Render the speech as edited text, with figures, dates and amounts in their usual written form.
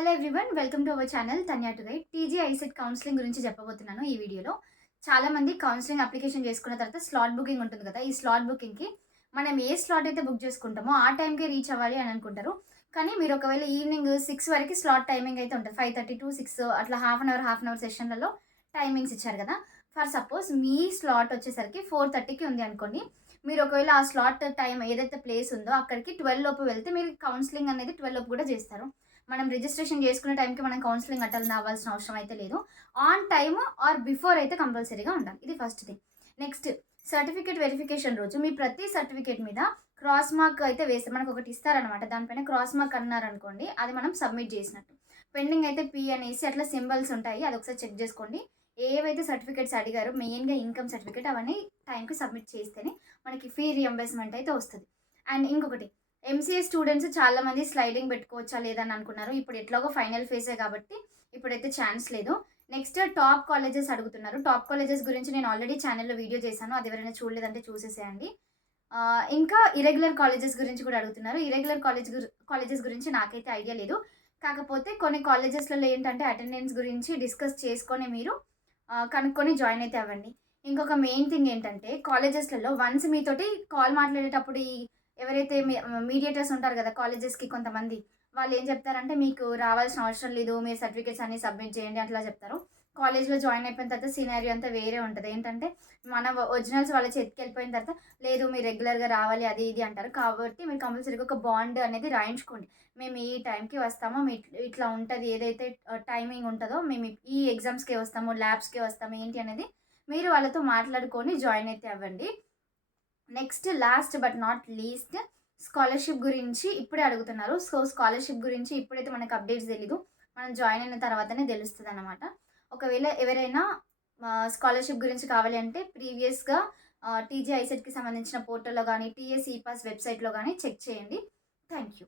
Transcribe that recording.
Hello everyone, welcome to our channel Tanya to guide. TG ICET counselling గురించి చెప్పబోతున్నాను ఈ వీడియోలో. చాలామంది కౌన్సిలింగ్ అప్లికేషన్ చేసుకున్న తర్వాత స్లాట్ బుకింగ్ ఉంటుంది కదా. ఈ స్లాట్ బుకింగ్‌కి మనం ఏ స్లాట్ అయితే బుక్ చేసుకుంటామో ఆ టైంకే రీచ్ అవ్వాలి అని అనుకుంటారు. కానీ మీరు ఒకవేళ ఈవినింగ్ 6 వరకు స్లాట్ టైమింగ్ అయితే ఉంటుంది. 5:30-6 అట్లా హాఫ్ అన్ అవర్ సెషన్‌లలో టైమింగ్స్ ఇచ్చారు కదా. ఫర్ సపోజ్ మీ స్లాట్ వచ్చేసరికి 4:30కి ఉంది అనుకోండి. మీరు ఒకవేళ ఆ స్లాట్ టైం ఏదైతే ప్లేస్ ఉందో అక్కడికి 12 లోపు వెళ్తే మీరు కౌన్సిలింగ్ అనేది 12 లోపు కూడా చేస్తారు. మనం రిజిస్ట్రేషన్ చేసుకునే టైంకి మనం కౌన్సిలింగ్ అటెండ్ అవ్వాల్సిన అవసరం అయితే లేదు. ఆన్ టైమ్ ఆర్ బిఫోర్ అయితే కంపల్సరీగా ఉండాలి. ఇది first thing. Next, certificate verification రోజు మీ ప్రతి సర్టిఫికేట్ మీద క్రాస్ మార్క్ అయితే వేస్తే మనకు ఒకటి ఇస్తారనమాట. దానిపైన క్రాస్ మార్క్ అన్నారనుకోండి, అది మనం సబ్మిట్ చేసినట్టు. పెండింగ్ అయితే పి అనేసి అట్లా సింబల్స్ ఉంటాయి. అది ఒకసారి చెక్ చేసుకోండి. ఏవైతే సర్టిఫికేట్స్ అడిగారో మెయిన్‌గా ఇన్‌కమ్ సర్టిఫికేట్ అవన్నీ టైంకి సబ్మిట్ చేస్తేనే మనకి ఫీ రియంబర్స్‌మెంట్ అయితే వస్తది. అండ్ ఇంకొకటి, ఎంసీఏ స్టూడెంట్స్ చాలామంది స్లైడింగ్ పెట్టుకోవచ్చా లేదా అని అనుకున్నారు. ఇప్పుడు ఎట్లాగో ఫైనల్ ఫేజే కాబట్టి ఇప్పుడైతే ఛాన్స్ లేదు. నెక్స్ట్, టాప్ కాలేజెస్ అడుగుతున్నారు. టాప్ కాలేజెస్ గురించి నేను ఆల్రెడీ ఛానెల్‌లో వీడియో చేశాను. అది ఎవరైనా చూడలేదంటే చూసేసేయండి. ఇంకా ఇర్రెగ్యులర్ కాలేజెస్ గురించి కూడా అడుగుతున్నారు. ఇర్రెగ్యులర్ కాలేజెస్ గురించి నాకైతే ఐడియా లేదు. కాకపోతే కొన్ని కాలేజెస్‌లలో ఏంటంటే అటెండెన్స్ గురించి డిస్కస్ చేసుకొని మీరు కనుక్కొని జాయిన్ అయితే అవ్వండి. ఇంకొక మెయిన్ థింగ్ ఏంటంటే కాలేజెస్‌లలో వన్స్ మీతోటి కాల్ మాట్లాడేటప్పుడు ఎవరైతే మీడియేటర్స్ ఉంటారు కదా కాలేజెస్‌కి కొంతమంది, వాళ్ళేం చెప్తారంటే, మీకు రావాల్సిన అవసరం లేదు, మీరు సర్టిఫికేట్స్ అన్నీ సబ్మిట్ చేయండి అట్లా చెప్తారు. కాలేజ్‌లో జాయిన్ అయిపోయిన తర్వాత సినారియో అంతా వేరే ఉంటది. ఏంటంటే, మన ఒరిజినల్స్ వాళ్ళ చేతికెళ్ళిపోయిన తర్వాత, లేదు మీరు రెగ్యులర్‌గా రావాలి అది ఇది అంటారు. కాబట్టి మీరు కంపల్సరీగా ఒక బాండ్ అనేది రాయించుకోండి. మేము ఈ టైంకి వస్తాము, ఇట్లా ఉంటది ఏదైతే టైమింగ్ ఉంటదో, మేము ఈ ఎగ్జామ్స్‌కే వస్తాము, ల్యాబ్స్‌కే వస్తాము ఏంటి అనేది మీరు వాళ్ళతో మాట్లాడుకొని జాయిన్ అయితే అవ్వండి. Next, last but not least, scholarship గురించి ఇప్పుడే అడుగుతున్నారు. సో, స్కాలర్‌షిప్ గురించి ఇప్పుడైతే మనకు అప్డేట్స్ తెలీదు. మనం జాయిన్ అయిన తర్వాతనే తెలుస్తదనమాట. ఒకవేళ ఎవరైనా స్కాలర్‌షిప్ గురించి కావాలి అంటే ప్రీవియస్‌గా టీజీ ఐసెట్‌కి సంబంధించిన పోర్టల్‌లో గానీ, టీఎస్ ఈపాస్ వెబ్‌సైట్‌లో గానీ చెక్ చేయండి. Thank you.